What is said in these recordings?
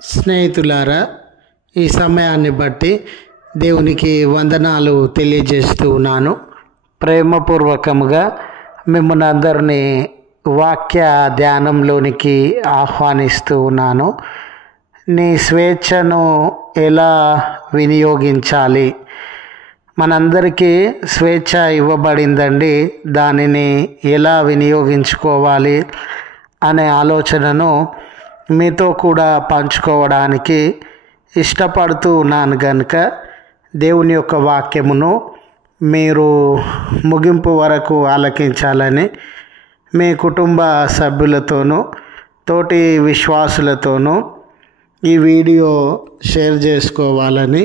స్నేహితులారా, ఈ సమయాన్ని బట్టి దేవునికి వందనాలు తెలియజేస్తూ ఉన్నాను. ప్రేమపూర్వకముగా మిమ్మల్ని అందరినీ వాక్య ధ్యానంలోనికి ఆహ్వానిస్తూ ఉన్నాను. నీ స్వేచ్ఛను ఎలా వినియోగించాలి? మనందరికీ స్వేచ్ఛ ఇవ్వబడిందండి. దానిని ఎలా వినియోగించుకోవాలి అనే ఆలోచనను మీతో కూడా పంచుకోవడానికి ఇష్టపడుతూ ఉన్నాను కనుక దేవుని యొక్క వాక్యమును మీరు ముగింపు వరకు ఆలకించాలని మీ కుటుంబ సభ్యులతోనూ తోటి విశ్వాసులతోనూ ఈ వీడియో షేర్ చేసుకోవాలని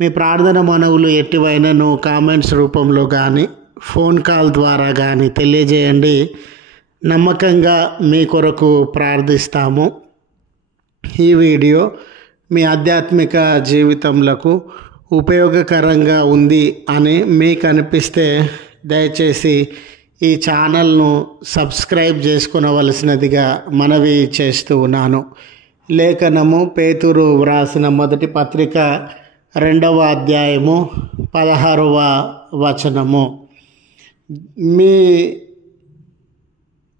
మీ ప్రార్థన మనవులు ఎట్టివైనను కామెంట్స్ రూపంలో కానీ ఫోన్ కాల్ ద్వారా కానీ తెలియజేయండి. నమ్మకంగా మీ కొరకు ప్రార్థిస్తాము. ఈ వీడియో మీ ఆధ్యాత్మిక జీవితంలో ఉపయోగకరంగా ఉంది అని మీకు అనిపిస్తే దయచేసి ఈ ఛానల్ను సబ్స్క్రైబ్ చేసుకునవలసినదిగా మనవి చేస్తూ ఉన్నాను. లేఖనము పేతురు వ్రాసిన మొదటి పత్రిక 2వ అధ్యాయము 16వ వచనము.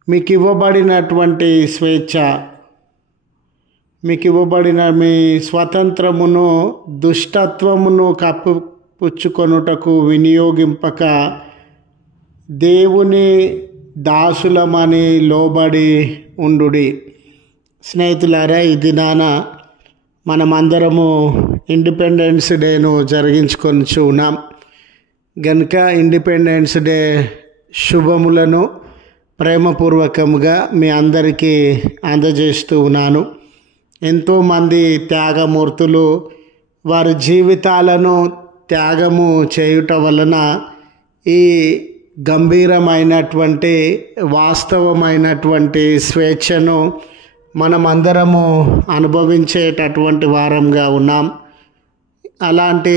మీకు ఇవ్వబడినటువంటి స్వేచ్ఛ, మీకు ఇవ్వబడిన మీ స్వతంత్రమును దుష్టత్వమును కప్పిపుచ్చుకొనుటకు వినియోగింపక దేవుని దాసులమని లోబడి ఉండుడి. స్నేహితులారా, ఈ దినాన మనమందరము ఇండిపెండెన్స్ డేను జరిగించుకొనిచూ ఉన్నాం గనుక ఇండిపెండెన్స్ డే శుభములను ప్రేమపూర్వకంగా మీ అందరికీ అందజేస్తూ ఉన్నాను. ఎంతోమంది త్యాగమూర్తులు వారి జీవితాలను త్యాగము చేయుట వలన ఈ గంభీరమైనటువంటి వాస్తవమైనటువంటి స్వేచ్ఛను మనమందరము అనుభవించేటటువంటి వారంగా ఉన్నాం. అలాంటి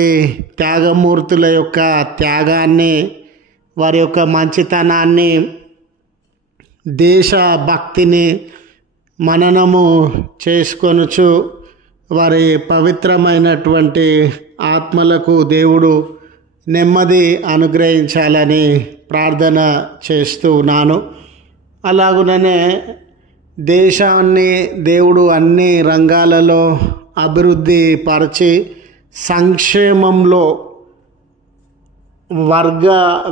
త్యాగమూర్తుల యొక్క త్యాగాన్ని, వారి యొక్క మంచితనాన్ని, దేశభక్తిని మననము చేసుకొనుచు వారి పవిత్రమైనటువంటి ఆత్మలకు దేవుడు నెమ్మది అనుగ్రహించాలని ప్రార్థన చేస్తూ ఉన్నాను. అలాగుననే దేశాన్ని దేవుడు అన్ని రంగాలలో అభివృద్ధి పరిచి సంక్షేమంలో వర్గ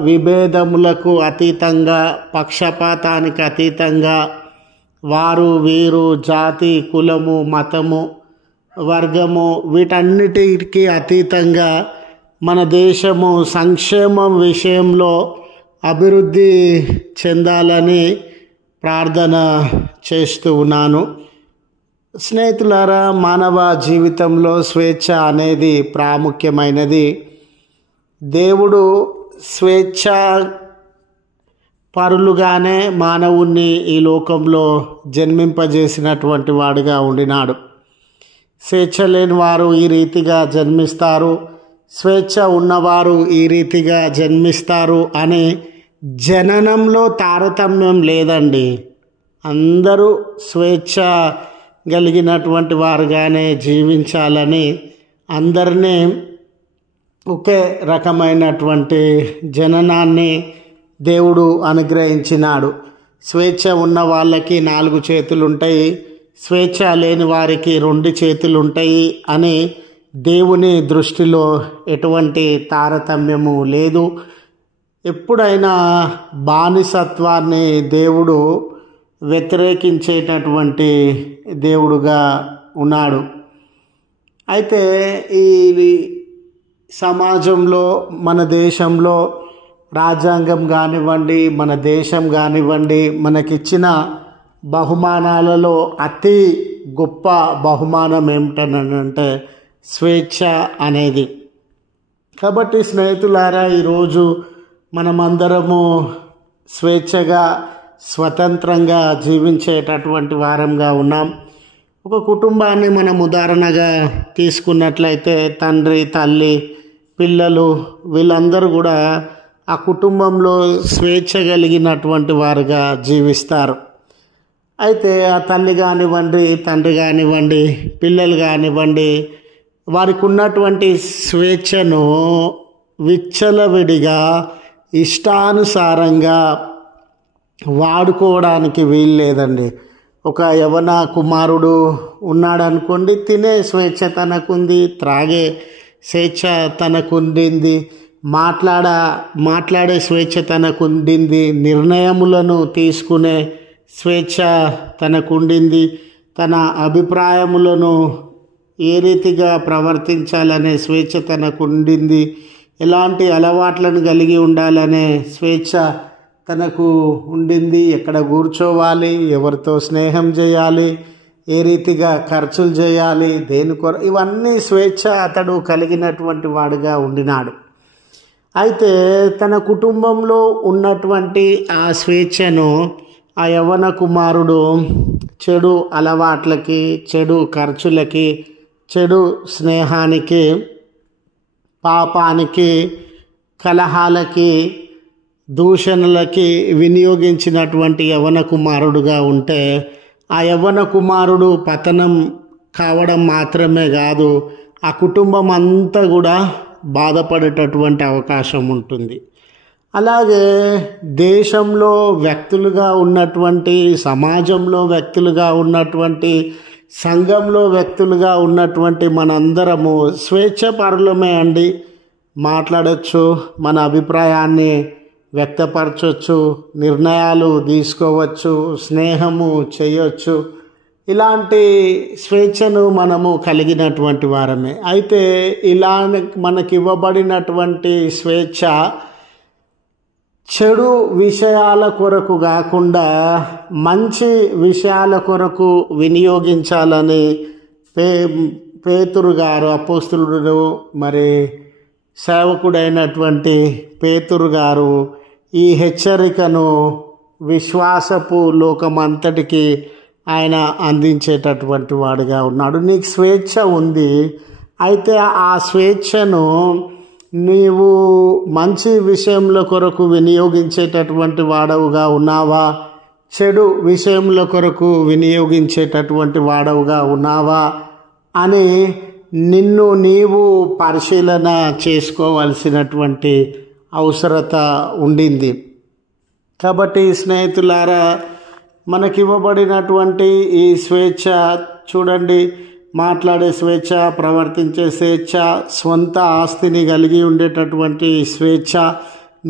విభేదములకు అతీతంగా, పక్షపాతానికి అతీతంగా, వారు వీరు జాతి, కులము, మతము, వర్గము వీటన్నిటికీ అతీతంగా మన దేశము సంక్షేమం విషయంలో అభివృద్ధి చెందాలని ప్రార్థన చేస్తూ ఉన్నాను. స్నేహితులారా, మానవ జీవితంలో స్వేచ్ఛ అనేది ప్రాముఖ్యమైనది. దేవుడు స్వేచ్ఛ పరులుగానే మానవుణ్ణి ఈ లోకంలో జన్మింపజేసినటువంటి వాడుగా ఉండినాడు. స్వేచ్ఛ లేని వారు ఈ రీతిగా జన్మిస్తారు, స్వేచ్ఛ ఉన్నవారు ఈ రీతిగా జన్మిస్తారు అని జననంలో తారతమ్యం లేదండి. అందరూ స్వేచ్ఛ కలిగినటువంటి వారుగానే జీవించాలని అందరినీ ఒకే రకమైనటువంటి జననాన్ని దేవుడు అనుగ్రహించినాడు. స్వేచ్ఛ ఉన్న వాళ్ళకి 4 చేతులు ఉంటాయి, స్వేచ్ఛ లేని వారికి 2 చేతులు ఉంటాయి అని దేవుని దృష్టిలో ఎటువంటి తారతమ్యము లేదు. ఎప్పుడైనా బానిసత్వాన్ని దేవుడు వ్యతిరేకించేటటువంటి దేవుడుగా ఉన్నాడు. అయితే ఈ సమాజంలో, మన దేశంలో రాజ్యాంగం కానివ్వండి, మన దేశం కానివ్వండి, మనకిచ్చిన బహుమానాలలో అతి గొప్ప బహుమానం ఏమిటనంటే స్వేచ్ఛ అనేది. కాబట్టి స్నేహితులారా, ఈరోజు మనమందరము స్వేచ్ఛగా, స్వతంత్రంగా జీవించేటటువంటి వారంగా ఉన్నాం. ఒక కుటుంబాన్ని మనం ఉదాహరణగా తీసుకున్నట్లయితే తండ్రి, తల్లి, పిల్లలు వీళ్ళందరూ కూడా ఆ కుటుంబంలో స్వేచ్ఛ కలిగినటువంటి వారుగా జీవిస్తారు. అయితే ఆ తల్లి కానివ్వండి, తండ్రి కానివ్వండి, పిల్లలు కానివ్వండి, వారికి ఉన్నటువంటి స్వేచ్ఛను విచ్చలవిడిగా ఇష్టానుసారంగా వాడుకోవడానికి వీలు లేదండి. ఒక యవన కుమారుడు ఉన్నాడనుకోండి, తినే స్వేచ్ఛ తనకుంది, త్రాగే స్వేచ్ఛ తనకుండింది, మాట్లాడే స్వేచ్ఛ తనకుండింది, నిర్ణయములను తీసుకునే స్వేచ్ఛ తనకుండింది, తన అభిప్రాయములను ఏ రీతిగా ప్రవర్తించాలనే స్వేచ్ఛ తనకుండింది, ఎలాంటి అలవాట్లను కలిగి ఉండాలనే స్వేచ్ఛ తనకు ఉండింది, ఎక్కడ కూర్చోవాలి, ఎవరితో స్నేహం చేయాలి, ఏ రీతిగా ఖర్చులు చేయాలి, ఇవన్నీ స్వేచ్ఛ అతడు కలిగినటువంటి వాడుగా ఉండినాడు. అయితే తన కుటుంబంలో ఉన్నటువంటి ఆ స్వేచ్ఛను ఆ యవ్వన కుమారుడు చెడు అలవాట్లకి, చెడు ఖర్చులకి, చెడు స్నేహానికి, పాపానికి, కలహాలకి, దూషణలకి వినియోగించినటువంటి యవ్వన కుమారుడుగా ఉంటే ఆ యవ్వన కుమారుడు పతనం కావడం మాత్రమే కాదు, ఆ కుటుంబం అంతా కూడా బాధపడేటటువంటి అవకాశం ఉంటుంది. అలాగే దేశంలో వ్యక్తులుగా ఉన్నటువంటి, సమాజంలో వ్యక్తులుగా ఉన్నటువంటి, సంఘంలో వ్యక్తులుగా ఉన్నటువంటి మనందరము స్వేచ్ఛపరులమే అండి. మాట్లాడచ్చు, మన అభిప్రాయాన్ని వ్యక్తపరచవచ్చు, నిర్ణయాలు తీసుకోవచ్చు, స్నేహము చేయొచ్చు. ఇలాంటి స్వేచ్ఛను మనము కలిగినటువంటి వారమే. అయితే ఇలా మనకి ఇవ్వబడినటువంటి స్వేచ్ఛ చెడు విషయాల కొరకు కాకుండా మంచి విషయాల కొరకు వినియోగించాలని పేతురు గారు, అపోస్తులుడు మరి సేవకుడైనటువంటి పేతురు గారు ఈ హెచ్చరికను విశ్వాసపు లోకమంతటికి ఆయన అందించేటటువంటి వాడుగా ఉన్నాడు. నీకు స్వేచ్ఛ ఉంది, అయితే ఆ స్వేచ్ఛను నీవు మంచి విషయంలో కొరకు వినియోగించేటటువంటి వాడవుగా ఉన్నావా, చెడు విషయంలో కొరకు వినియోగించేటటువంటి వాడవుగా ఉన్నావా అని నిన్ను నీవు పరిశీలన చేసుకోవాల్సినటువంటి అవసరత ఉండింది. కాబట్టి స్నేహితులారా, మనకివ్వబడినటువంటి ఈ స్వేచ్ఛ చూడండి, మాట్లాడే స్వేచ్ఛ, ప్రవర్తించే స్వేచ్ఛ, స్వంత ఆస్తిని కలిగి ఉండేటటువంటి స్వేచ్ఛ,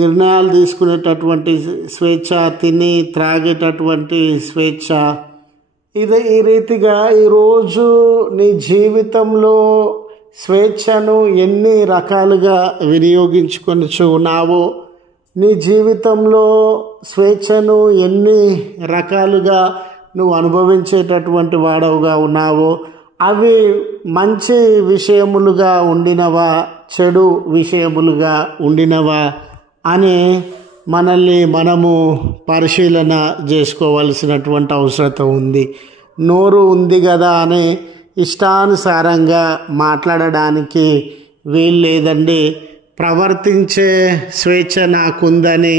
నిర్ణయాలు తీసుకునేటటువంటి స్వేచ్ఛ, తిని త్రాగేటటువంటి స్వేచ్ఛ. ఈ రీతిగా ఈరోజు నీ జీవితంలో స్వేచ్ఛను ఎన్ని రకాలుగా వినియోగించుకొనిచు ఉన్నావో, నీ జీవితంలో స్వేచ్ఛను ఎన్ని రకాలుగా నువ్వు అనుభవించేటటువంటి వాడవుగా ఉన్నావో, అవి మంచి విషయములుగా ఉండినవా, చెడు విషయములుగా ఉండినవా అని మనల్ని మనము పరిశీలన చేసుకోవాల్సినటువంటి అవసరం ఉంది. నోరు ఉంది కదా అని ఇష్టానుసారంగా మాట్లాడడానికి వీలు లేదండి. ప్రవర్తించే స్వేచ్ఛ నాకుందని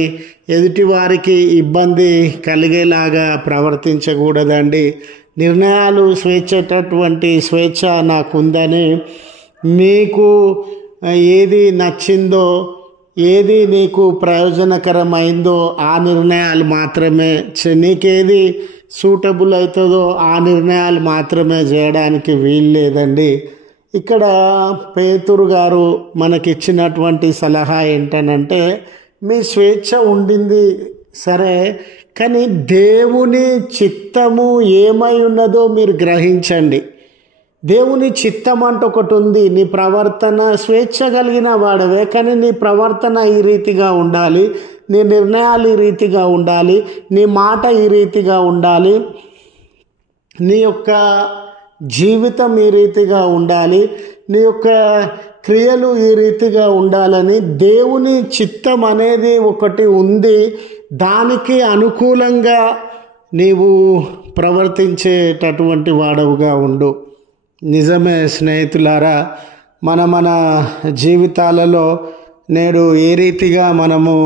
ఎదుటివారికి ఇబ్బంది కలిగేలాగా ప్రవర్తించకూడదండి. నిర్ణయాలు స్వేచ్ఛ నాకుందని నీకు ఏది నచ్చిందో, ఏది నీకు ప్రయోజనకరమైందో ఆ నిర్ణయాలు మాత్రమే, నీకేది సూటబుల్ అవుతుందో ఆ నిర్ణయాలు మాత్రమే చేయడానికి వీలు లేదండి. ఇక్కడ పేతురు గారు మనకిచ్చినటువంటి సలహా ఏంటనంటే, మీ స్వేచ్ఛ ఉండింది సరే, కానీ దేవుని చిత్తము ఏమై ఉన్నదో మీరు గ్రహించండి. దేవుని చిత్తం అంటూ ఒకటి ఉంది. నీ ప్రవర్తన స్వేచ్ఛ కలిగిన వాడవే, కానీ నీ ప్రవర్తన ఈ రీతిగా ఉండాలి, నీ నిర్ణయాలు ఈ రీతిగా ఉండాలి, నీ మాట ఈ రీతిగా ఉండాలి, నీ యొక్క జీవితం ఈ రీతిగా ఉండాలి, నీ యొక్క క్రియలు ఈ రీతిగా ఉండాలని దేవుని చిత్తం అనేది ఒకటి ఉంది. దానికి అనుకూలంగా నీవు ప్రవర్తించేటటువంటి వాడవుగా ఉండు. నిజమే స్నేహితులారా, మన జీవితాలలో నేడు ఏ రీతిగా మనము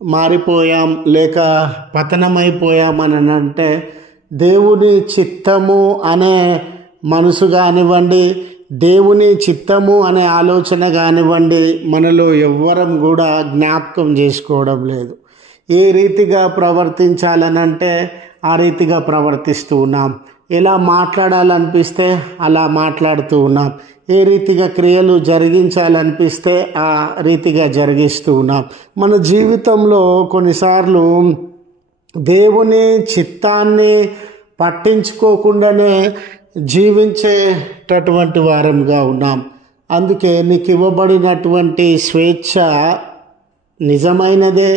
మారిపోయాం లేక పతనమైపోయామని అంటే, దేవుని చిత్తము అనే మనసు కానివ్వండి, దేవుని చిత్తము అనే ఆలోచన కానివ్వండి, మనలో ఎవ్వరం కూడా జ్ఞాపకం చేసుకోవడం లేదు. ఏ రీతిగా ప్రవర్తించాలనంటే ఆ రీతిగా ప్రవర్తిస్తూ ఉన్నాం. ఎలా మాట్లాడాలనిపిస్తే అలా మాట్లాడుతూ ఉన్నాం. ఏ రీతిగా క్రియలు జరిగించాలనిపిస్తే ఆ రీతిగా జరిగిస్తూ ఉన్నాం. మన జీవితంలో కొన్నిసార్లు దేవుని చిత్తాన్ని పట్టించుకోకుండానే జీవించేటటువంటి వారంగా ఉన్నాం. అందుకే నీకు ఇవ్వబడినటువంటి స్వేచ్ఛ నిజమైనదే,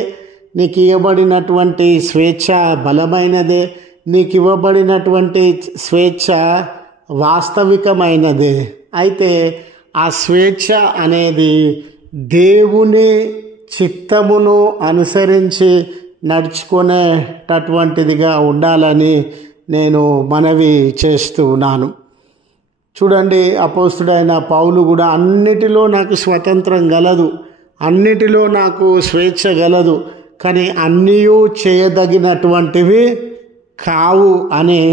నీకు ఇవ్వబడినటువంటి స్వేచ్ఛ బలమైనదే, నీకు ఇవ్వబడినటువంటి స్వేచ్ఛ వాస్తవికమైనదే. అయితే ఆ స్వేచ్ఛ అనేది దేవుని చిత్తమును అనుసరించి నడుచుకునేటటువంటిదిగా ఉండాలని నేను మనవి చేస్తూ ఉన్నాను. చూడండి, అపోస్తుడైన పౌలు కూడా అన్నిటిలో నాకు స్వతంత్రం గలదు, అన్నిటిలో నాకు స్వేచ్ఛ గలదు, కానీ అన్నీ చేయదగినటువంటివి కావు అని,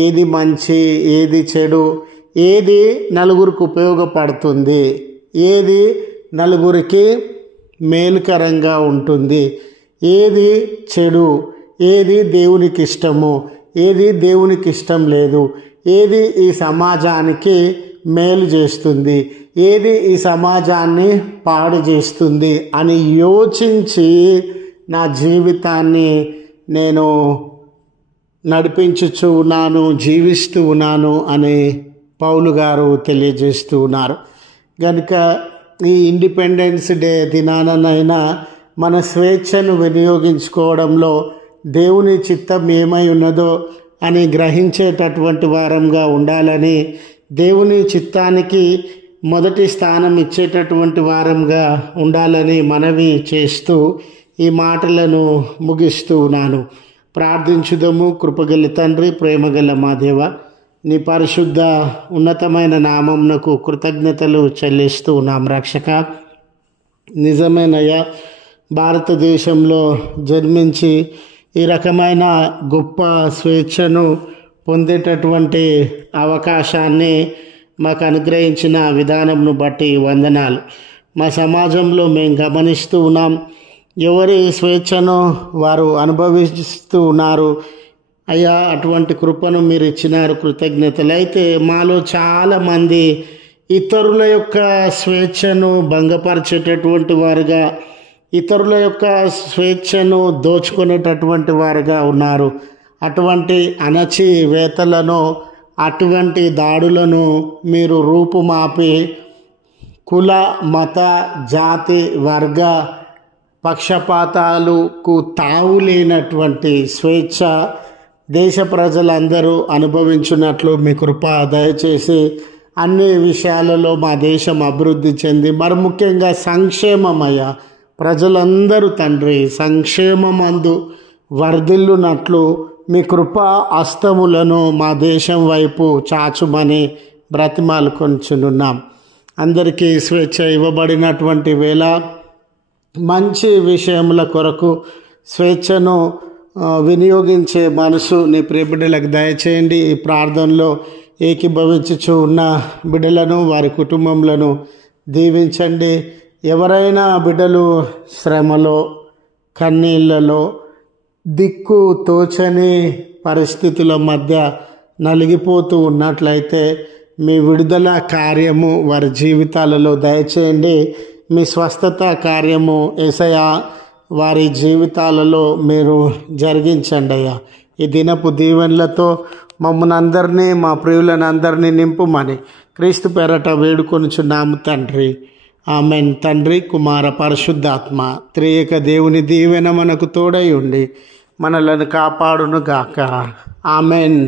ఏది మంచి ఏది చెడు, ఏది నలుగురికి ఉపయోగపడుతుంది, ఏది నలుగురికి మేలుకరంగా ఉంటుంది, ఏది చెడు, ఏది దేవునికి ఇష్టము, ఏది దేవునికి ఇష్టం లేదు, ఏది ఈ సమాజానికి మేలు చేస్తుంది, ఏది ఈ సమాజాన్ని పాడు చేస్తుంది అని యోచించి నా జీవితాన్ని నేను నడిపించుచూ ఉన్నాను, జీవిస్తూ ఉన్నాను అని పౌలు గారు తెలియజేస్తూ ఉన్నారు. కనుక ఈ ఇండిపెండెన్స్ డే దినానైనా మన స్వేచ్ఛను వినియోగించుకోవడంలో దేవుని చిత్తం ఏమై ఉన్నదో అని గ్రహించేటటువంటి వారంగా ఉండాలని, దేవుని చిత్తానికి మొదటి స్థానం ఇచ్చేటటువంటి వారంగా ఉండాలని మనవి చేస్తూ ఈ మాటలను ముగిస్తూ ఉన్నాను. ప్రార్థించుదము. కృపగల తండ్రి, ప్రేమగల మా దేవ, నీ పరిశుద్ధ ఉన్నతమైన నామమునకు కృతజ్ఞతలు చెల్లిస్తూ ఉన్నాం. రక్షక, నిజమేనయ్యా, భారతదేశంలో జన్మించి ఈ రకమైన గొప్ప స్వేచ్ఛను పొందేటటువంటి అవకాశాన్ని మాకు అనుగ్రహించిన విధానంను బట్టి వందనాలు. మా సమాజంలో మేము గమనిస్తూ ఉన్నాం, ఎవరి స్వేచ్ఛను వారు అనుభవిస్తూ ఉన్నారు. అయ్యా, అటువంటి కృపను మీరు ఇచ్చినారు, కృతజ్ఞతలు. అయితే మాలో చాలామంది ఇతరుల యొక్క స్వేచ్ఛను భంగపరిచేటటువంటి వారుగా, ఇతరుల యొక్క స్వేచ్ఛను దోచుకునేటటువంటి వారుగా ఉన్నారు. అటువంటి అణచివేతలను, అటువంటి దాడులను మీరు రూపుమాపి కుల, మత, జాతి, వర్గ పక్షపాతాలకు తావు లేనటువంటి స్వేచ్ఛ దేశ ప్రజలందరూ అనుభవించున్నట్లు మీ కృప దయచేసి అన్ని విషయాలలో మా దేశం అభివృద్ధి చెంది, మరి ముఖ్యంగా సంక్షేమమయ్యా, ప్రజలందరూ తండ్రి సంక్షేమమందు వర్ధిల్లునట్లు మీ కృపా హస్తములను మా దేశం వైపు చాచుమని బ్రతిమాలుకొంచున్నాం. అందరికీ స్వేచ్ఛ ఇవ్వబడినటువంటి వేళ మంచి విషయముల కొరకు స్వేచ్ఛను వినియోగించే మనసు నీ ప్రియ బిడ్డలకు దయచేయండి. ఈ ప్రార్థనలో ఏకీభవించుచు ఉన్న బిడ్డలను, వారి కుటుంబములను దీవించండి. ఎవరైనా బిడ్డలు శ్రమలో, కన్నీళ్లలో, దిక్కు తోచని పరిస్థితుల మధ్య నలిగిపోతూ ఉన్నట్లయితే మీ విడుదల కార్యము వారి జీవితాలలో దయచేయండి. మీ స్వస్థత కార్యము యేసయ్యా వారి జీవితాలలో మీరు జరిగించండి అయ్యా. ఈ దినపు దీవెనలతో మమ్మల్ని అందరినీ, మా ప్రియులను అందరినీ నింపుమని క్రీస్తు పేరట వేడుకొనుచున్నాము తండ్రి. ఆమెన్. తండ్రి, కుమార, పరిశుద్ధాత్మ త్రియేక దేవుని దీవెన మనకు తోడై ఉండి మనలను కాపాడును గాక. ఆమెన్.